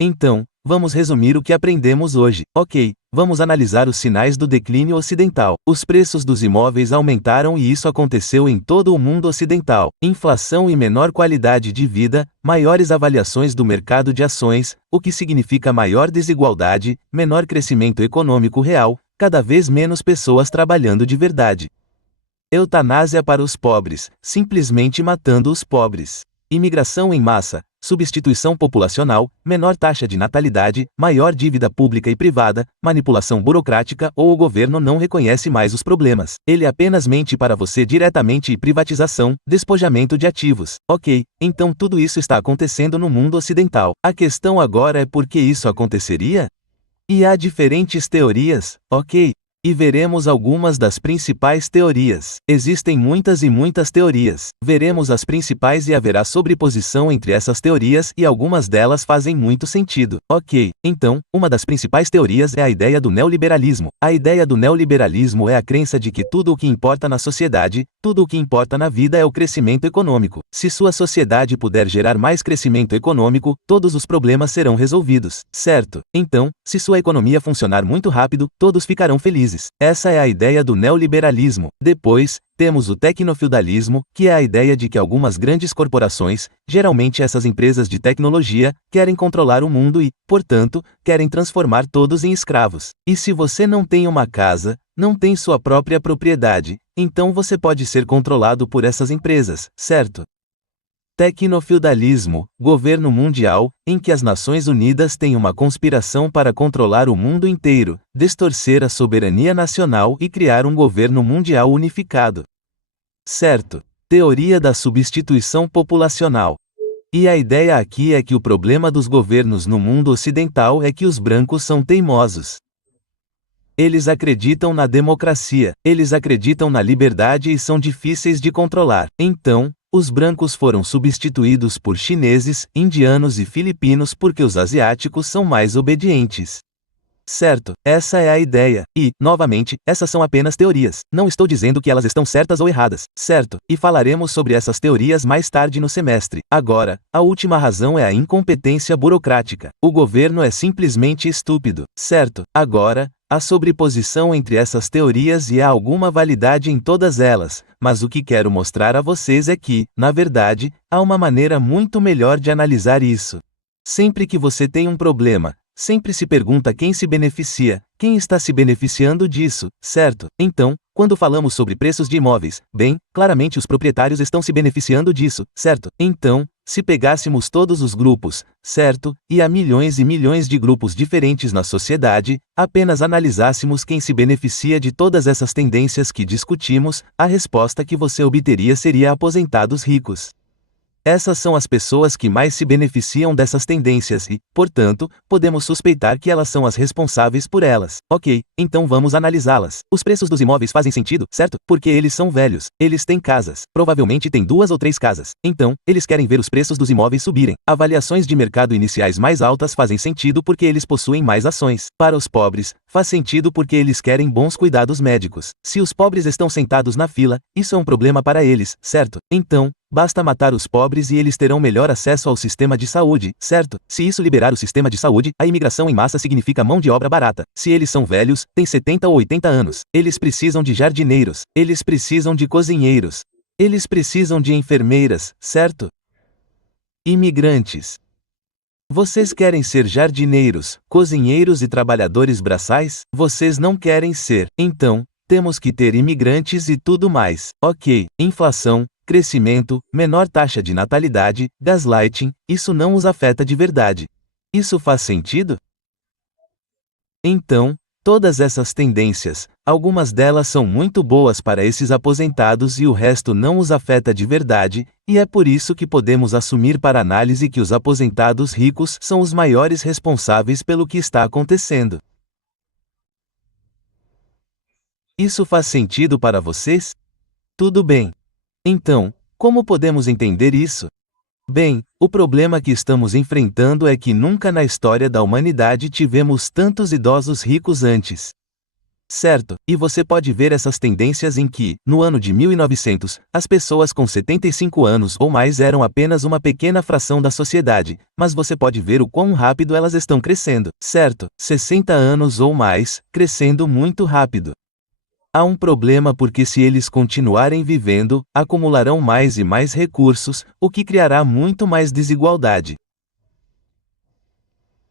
Então, vamos resumir o que aprendemos hoje. Ok, vamos analisar os sinais do declínio ocidental. Os preços dos imóveis aumentaram e isso aconteceu em todo o mundo ocidental. Inflação e menor qualidade de vida, maiores avaliações do mercado de ações, o que significa maior desigualdade, menor crescimento econômico real, cada vez menos pessoas trabalhando de verdade. Eutanásia para os pobres, simplesmente matando os pobres. Imigração em massa, substituição populacional, menor taxa de natalidade, maior dívida pública e privada, manipulação burocrática ou o governo não reconhece mais os problemas. Ele apenas mente para você diretamente e privatização, despojamento de ativos. Ok, então tudo isso está acontecendo no mundo ocidental. A questão agora é por que isso aconteceria? E há diferentes teorias, ok? E veremos algumas das principais teorias. Existem muitas e muitas teorias. Veremos as principais e haverá sobreposição entre essas teorias e algumas delas fazem muito sentido. Ok, então, uma das principais teorias é a ideia do neoliberalismo. A ideia do neoliberalismo é a crença de que tudo o que importa na sociedade, tudo o que importa na vida é o crescimento econômico. Se sua sociedade puder gerar mais crescimento econômico, todos os problemas serão resolvidos, certo? Então, se sua economia funcionar muito rápido, todos ficarão felizes. Essa é a ideia do neoliberalismo. Depois, temos o tecnofeudalismo, que é a ideia de que algumas grandes corporações, geralmente essas empresas de tecnologia, querem controlar o mundo e, portanto, querem transformar todos em escravos. E se você não tem uma casa, não tem sua própria propriedade, então você pode ser controlado por essas empresas, certo? Tecnofeudalismo, governo mundial, em que as Nações Unidas têm uma conspiração para controlar o mundo inteiro, distorcer a soberania nacional e criar um governo mundial unificado. Certo. Teoria da substituição populacional. E a ideia aqui é que o problema dos governos no mundo ocidental é que os brancos são teimosos. Eles acreditam na democracia, eles acreditam na liberdade e são difíceis de controlar. Então, os brancos foram substituídos por chineses, indianos e filipinos porque os asiáticos são mais obedientes. Certo, essa é a ideia. E, novamente, essas são apenas teorias. Não estou dizendo que elas estão certas ou erradas, certo? E falaremos sobre essas teorias mais tarde no semestre. Agora, a última razão é a incompetência burocrática. O governo é simplesmente estúpido, certo? Agora, há sobreposição entre essas teorias e há alguma validade em todas elas, mas o que quero mostrar a vocês é que, na verdade, há uma maneira muito melhor de analisar isso. Sempre que você tem um problema, sempre se pergunta quem se beneficia, quem está se beneficiando disso, certo? Então, quando falamos sobre preços de imóveis, bem, claramente os proprietários estão se beneficiando disso, certo? Então, se pegássemos todos os grupos, certo, e há milhões e milhões de grupos diferentes na sociedade, apenas analisássemos quem se beneficia de todas essas tendências que discutimos, a resposta que você obteria seria aposentados ricos. Essas são as pessoas que mais se beneficiam dessas tendências e, portanto, podemos suspeitar que elas são as responsáveis por elas. Ok, então vamos analisá-las. Os preços dos imóveis fazem sentido, certo? Porque eles são velhos, eles têm casas, provavelmente têm 2 ou 3 casas. Então, eles querem ver os preços dos imóveis subirem. Avaliações de mercado iniciais mais altas fazem sentido porque eles possuem mais ações. Para os pobres, faz sentido porque eles querem bons cuidados médicos. Se os pobres estão sentados na fila, isso é um problema para eles, certo? Então, basta matar os pobres e eles terão melhor acesso ao sistema de saúde, certo? Se isso liberar o sistema de saúde, a imigração em massa significa mão de obra barata. Se eles são velhos, têm 70 ou 80 anos, eles precisam de jardineiros, eles precisam de cozinheiros, eles precisam de enfermeiras, certo? Imigrantes. Vocês querem ser jardineiros, cozinheiros e trabalhadores braçais? Vocês não querem ser. Então, temos que ter imigrantes e tudo mais. Ok, inflação, crescimento, menor taxa de natalidade, gaslighting, isso não os afeta de verdade. Isso faz sentido? Então, todas essas tendências, algumas delas são muito boas para esses aposentados e o resto não os afeta de verdade, e é por isso que podemos assumir para análise que os aposentados ricos são os maiores responsáveis pelo que está acontecendo. Isso faz sentido para vocês? Tudo bem. Então, como podemos entender isso? Bem, o problema que estamos enfrentando é que nunca na história da humanidade tivemos tantos idosos ricos antes. certo? E você pode ver essas tendências em que, no ano de 1900, as pessoas com 75 anos ou mais eram apenas uma pequena fração da sociedade, mas você pode ver o quão rápido elas estão crescendo, certo? 60 anos ou mais, crescendo muito rápido. Há um problema porque se eles continuarem vivendo, acumularão mais e mais recursos, o que criará muito mais desigualdade.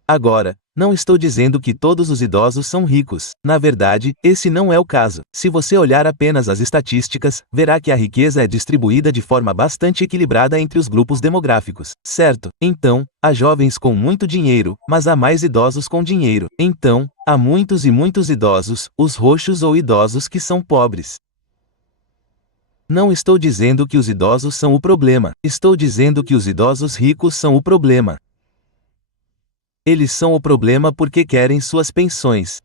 Agora, não estou dizendo que todos os idosos são ricos. Na verdade, esse não é o caso. Se você olhar apenas as estatísticas, verá que a riqueza é distribuída de forma bastante equilibrada entre os grupos demográficos, certo? Então, há jovens com muito dinheiro, mas há mais idosos com dinheiro. Então, há muitos e muitos idosos, os roxos ou idosos que são pobres. Não estou dizendo que os idosos são o problema. Estou dizendo que os idosos ricos são o problema. Eles são o problema porque querem suas pensões.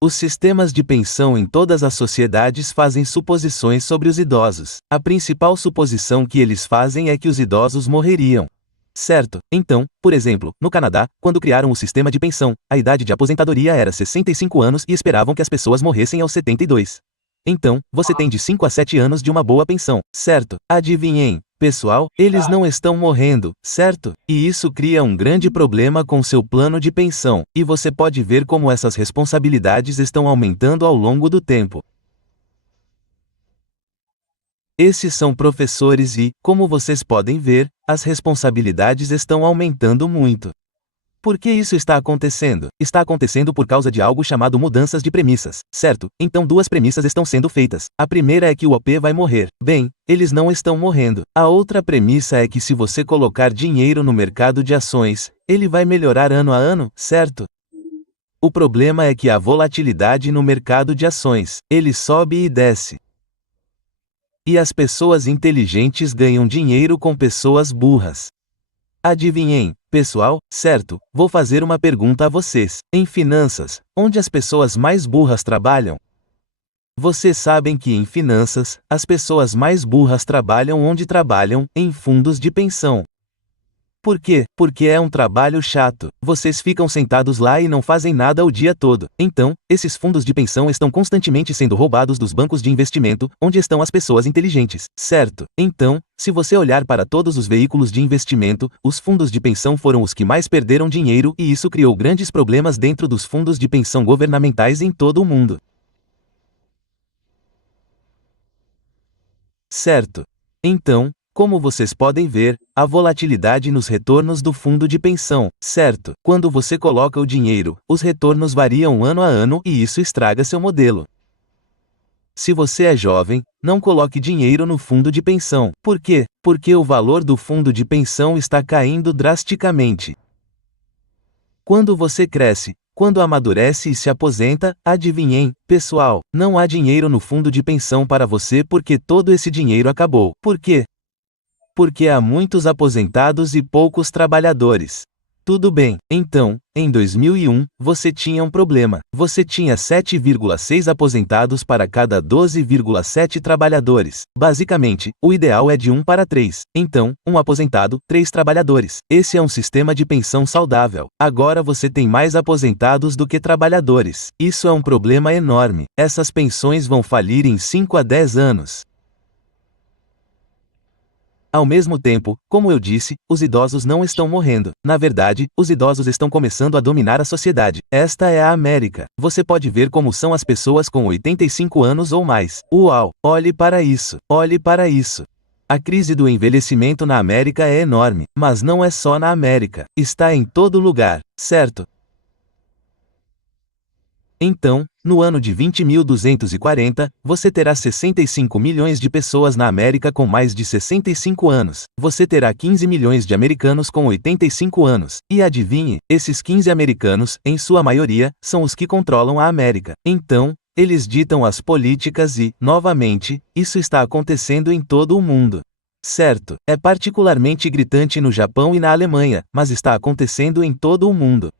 Os sistemas de pensão em todas as sociedades fazem suposições sobre os idosos. A principal suposição que eles fazem é que os idosos morreriam. Certo? Então, por exemplo, no Canadá, quando criaram o sistema de pensão, a idade de aposentadoria era 65 anos e esperavam que as pessoas morressem aos 72. Então, você tem de 5 a 7 anos de uma boa pensão, certo? Adivinhem, pessoal, eles não estão morrendo, certo? E isso cria um grande problema com seu plano de pensão, e você pode ver como essas responsabilidades estão aumentando ao longo do tempo. Esses são professores e, como vocês podem ver, as responsabilidades estão aumentando muito. Por que isso está acontecendo? Está acontecendo por causa de algo chamado mudanças de premissas, certo? Então duas premissas estão sendo feitas. A primeira é que o OP vai morrer. Bem, eles não estão morrendo. A outra premissa é que se você colocar dinheiro no mercado de ações, ele vai melhorar ano a ano, certo? O problema é que há volatilidade no mercado de ações. Ele sobe e desce. E as pessoas inteligentes ganham dinheiro com pessoas burras. Adivinhem, pessoal, certo? Vou fazer uma pergunta a vocês. Em finanças, onde as pessoas mais burras trabalham? Vocês sabem que em finanças, as pessoas mais burras trabalham onde trabalham, em fundos de pensão. Por quê? Porque é um trabalho chato. Vocês ficam sentados lá e não fazem nada o dia todo. Então, esses fundos de pensão estão constantemente sendo roubados dos bancos de investimento, onde estão as pessoas inteligentes, certo? Então, se você olhar para todos os veículos de investimento, os fundos de pensão foram os que mais perderam dinheiro e isso criou grandes problemas dentro dos fundos de pensão governamentais em todo o mundo. Certo? Então, como vocês podem ver, há volatilidade nos retornos do fundo de pensão, certo? Quando você coloca o dinheiro, os retornos variam ano a ano e isso estraga seu modelo. Se você é jovem, não coloque dinheiro no fundo de pensão. Por quê? Porque o valor do fundo de pensão está caindo drasticamente. Quando você cresce, quando amadurece e se aposenta, adivinhem, pessoal, não há dinheiro no fundo de pensão para você porque todo esse dinheiro acabou. Por quê? Porque há muitos aposentados e poucos trabalhadores. Tudo bem, então, em 2001, você tinha um problema. Você tinha 7,6 aposentados para cada 12,7 trabalhadores. Basicamente, o ideal é de 1 para 3. Então, um aposentado, 3 trabalhadores. Esse é um sistema de pensão saudável. Agora você tem mais aposentados do que trabalhadores. Isso é um problema enorme. Essas pensões vão falir em 5 a 10 anos. Ao mesmo tempo, como eu disse, os idosos não estão morrendo. Na verdade, os idosos estão começando a dominar a sociedade. Esta é a América. Você pode ver como são as pessoas com 85 anos ou mais. Uau! Olhe para isso! Olhe para isso! A crise do envelhecimento na América é enorme, mas não é só na América. Está em todo lugar, certo? Então, no ano de 20.240, você terá 65 milhões de pessoas na América com mais de 65 anos. Você terá 15 milhões de americanos com 85 anos. E adivinhe, esses 15 americanos, em sua maioria, são os que controlam a América. Então, eles ditam as políticas e, novamente, isso está acontecendo em todo o mundo. Certo, é particularmente gritante no Japão e na Alemanha, mas está acontecendo em todo o mundo.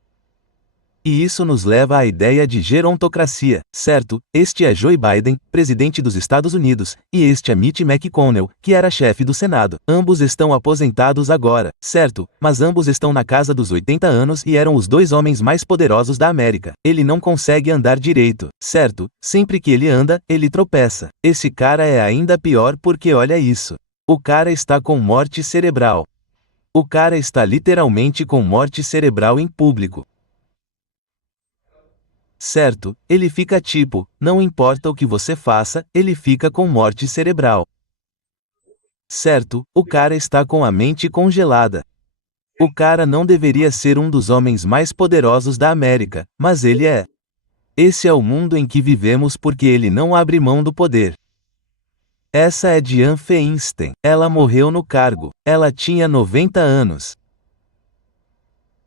E isso nos leva à ideia de gerontocracia, certo? Este é Joe Biden, presidente dos Estados Unidos, e este é Mitch McConnell, que era chefe do Senado. Ambos estão aposentados agora, certo? Mas ambos estão na casa dos 80 anos e eram os dois homens mais poderosos da América. Ele não consegue andar direito, certo? Sempre que ele anda, ele tropeça. Esse cara é ainda pior porque olha isso. O cara está com morte cerebral. O cara está literalmente com morte cerebral em público. Certo, ele fica tipo, não importa o que você faça, ele fica com morte cerebral. Certo, o cara está com a mente congelada. O cara não deveria ser um dos homens mais poderosos da América, mas ele é. Esse é o mundo em que vivemos porque ele não abre mão do poder. Essa é Dianne Feinstein. Ela morreu no cargo. Ela tinha 90 anos.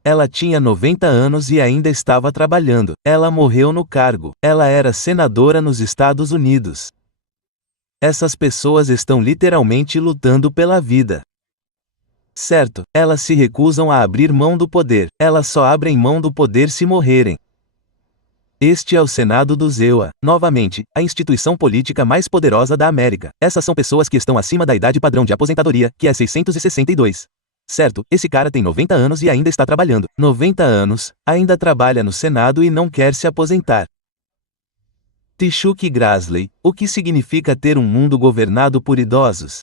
Ela tinha 90 anos e ainda estava trabalhando. Ela morreu no cargo. Ela era senadora nos Estados Unidos. Essas pessoas estão literalmente lutando pela vida. Certo, elas se recusam a abrir mão do poder. Elas só abrem mão do poder se morrerem. Este é o Senado dos EUA, novamente, a instituição política mais poderosa da América. Essas são pessoas que estão acima da idade padrão de aposentadoria, que é 662. Certo, esse cara tem 90 anos e ainda está trabalhando. 90 anos, ainda trabalha no Senado e não quer se aposentar. Tishuk Grassley, o que significa ter um mundo governado por idosos?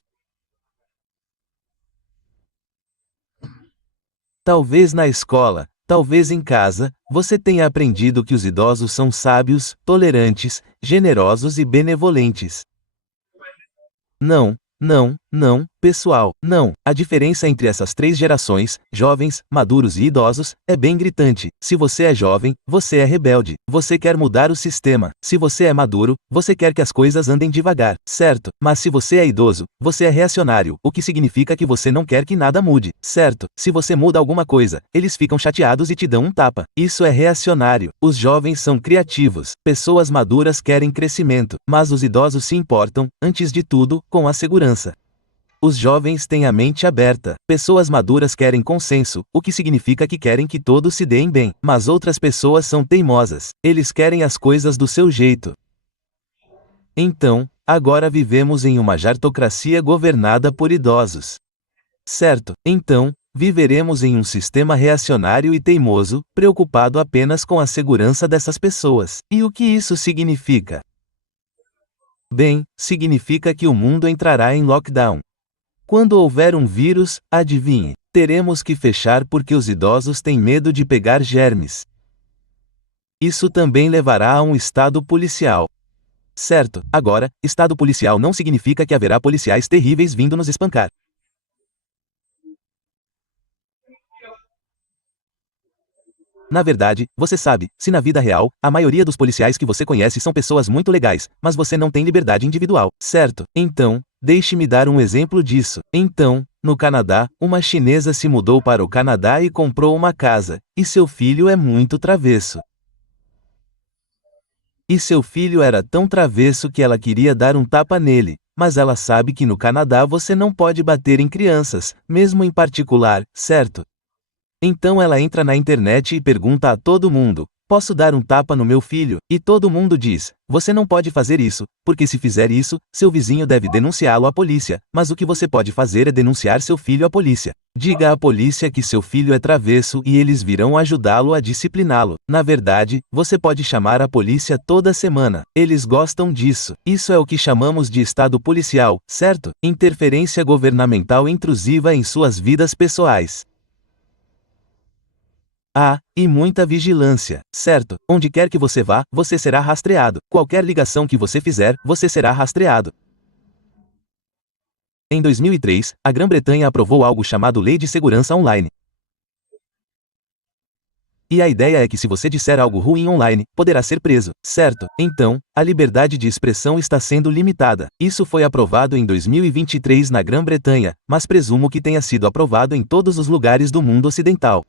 Talvez na escola, talvez em casa, você tenha aprendido que os idosos são sábios, tolerantes, generosos e benevolentes. Não, pessoal, não. A diferença entre essas três gerações, jovens, maduros e idosos, é bem gritante. Se você é jovem, você é rebelde. Você quer mudar o sistema. Se você é maduro, você quer que as coisas andem devagar, certo? Mas se você é idoso, você é reacionário, o que significa que você não quer que nada mude, certo? Se você muda alguma coisa, eles ficam chateados e te dão um tapa. Isso é reacionário. Os jovens são criativos. Pessoas maduras querem crescimento, mas os idosos se importam, antes de tudo, com a segurança. Os jovens têm a mente aberta. Pessoas maduras querem consenso, o que significa que querem que todos se deem bem. Mas outras pessoas são teimosas. Eles querem as coisas do seu jeito. Então, agora vivemos em uma jartocracia governada por idosos. Certo, então, viveremos em um sistema reacionário e teimoso, preocupado apenas com a segurança dessas pessoas. E o que isso significa? Bem, significa que o mundo entrará em lockdown. Quando houver um vírus, adivinhe, teremos que fechar porque os idosos têm medo de pegar germes. Isso também levará a um estado policial. Certo, agora, estado policial não significa que haverá policiais terríveis vindo nos espancar. Na verdade, você sabe, se na vida real, a maioria dos policiais que você conhece são pessoas muito legais, mas você não tem liberdade individual, certo? Então, deixe-me dar um exemplo disso. Então, no Canadá, uma chinesa se mudou para o Canadá e comprou uma casa, e seu filho é muito travesso. E seu filho era tão travesso que ela queria dar um tapa nele, mas ela sabe que no Canadá você não pode bater em crianças, mesmo em particular, certo? Então ela entra na internet e pergunta a todo mundo: posso dar um tapa no meu filho? E todo mundo diz: você não pode fazer isso, porque se fizer isso, seu vizinho deve denunciá-lo à polícia, mas o que você pode fazer é denunciar seu filho à polícia. Diga à polícia que seu filho é travesso e eles virão ajudá-lo a discipliná-lo. Na verdade, você pode chamar a polícia toda semana. Eles gostam disso. Isso é o que chamamos de estado policial, certo? Interferência governamental intrusiva em suas vidas pessoais. E muita vigilância, certo? Onde quer que você vá, você será rastreado. Qualquer ligação que você fizer, você será rastreado. Em 2003, a Grã-Bretanha aprovou algo chamado Lei de Segurança Online. E a ideia é que se você disser algo ruim online, poderá ser preso, certo? Então, a liberdade de expressão está sendo limitada. Isso foi aprovado em 2023 na Grã-Bretanha, mas presumo que tenha sido aprovado em todos os lugares do mundo ocidental.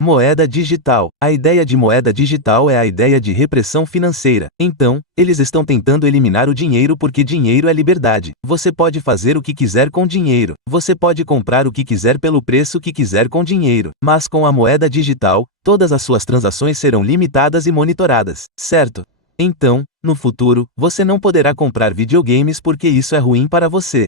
Moeda digital. A ideia de moeda digital é a ideia de repressão financeira. Então, eles estão tentando eliminar o dinheiro porque dinheiro é liberdade. Você pode fazer o que quiser com dinheiro. Você pode comprar o que quiser pelo preço que quiser com dinheiro. Mas com a moeda digital, todas as suas transações serão limitadas e monitoradas, certo? Então, no futuro, você não poderá comprar videogames porque isso é ruim para você.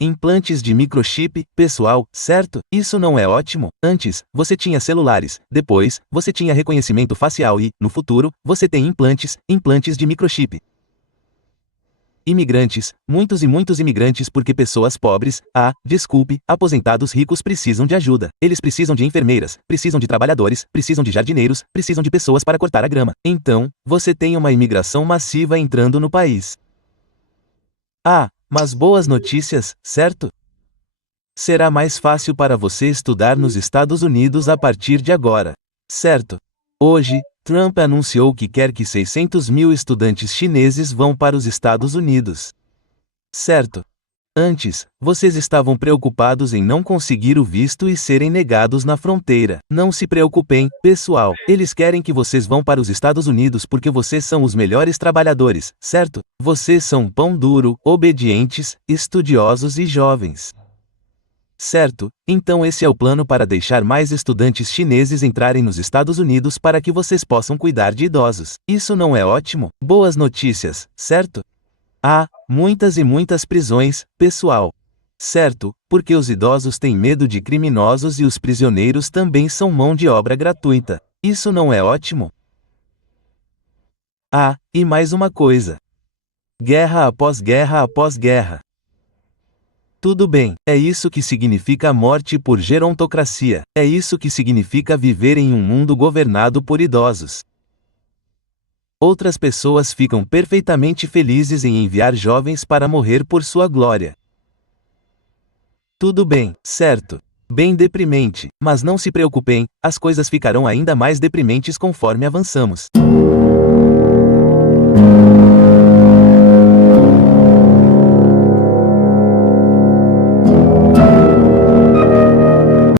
Implantes de microchip, pessoal, certo? Isso não é ótimo? Antes, você tinha celulares, depois, você tinha reconhecimento facial e, no futuro, você tem implantes de microchip. Imigrantes, muitos e muitos imigrantes porque pessoas pobres, aposentados ricos precisam de ajuda. Eles precisam de enfermeiras, precisam de trabalhadores, precisam de jardineiros, precisam de pessoas para cortar a grama. Então, você tem uma imigração massiva entrando no país. Mas boas notícias, certo? Será mais fácil para você estudar nos Estados Unidos a partir de agora, certo? Hoje, Trump anunciou que quer que 600 mil estudantes chineses vão para os Estados Unidos. Certo? Antes, vocês estavam preocupados em não conseguir o visto e serem negados na fronteira. Não se preocupem, pessoal. Eles querem que vocês vão para os Estados Unidos porque vocês são os melhores trabalhadores, certo? Vocês são pão duro, obedientes, estudiosos e jovens. Certo? Então esse é o plano para deixar mais estudantes chineses entrarem nos Estados Unidos para que vocês possam cuidar de idosos. Isso não é ótimo? Boas notícias, certo? Muitas e muitas prisões, pessoal. Certo, porque os idosos têm medo de criminosos e os prisioneiros também são mão de obra gratuita. Isso não é ótimo? E mais uma coisa. Guerra após guerra após guerra. Tudo bem, é isso que significa morte por gerontocracia. É isso que significa viver em um mundo governado por idosos. Outras pessoas ficam perfeitamente felizes em enviar jovens para morrer por sua glória. Tudo bem, certo? Bem deprimente, mas não se preocupem, as coisas ficarão ainda mais deprimentes conforme avançamos.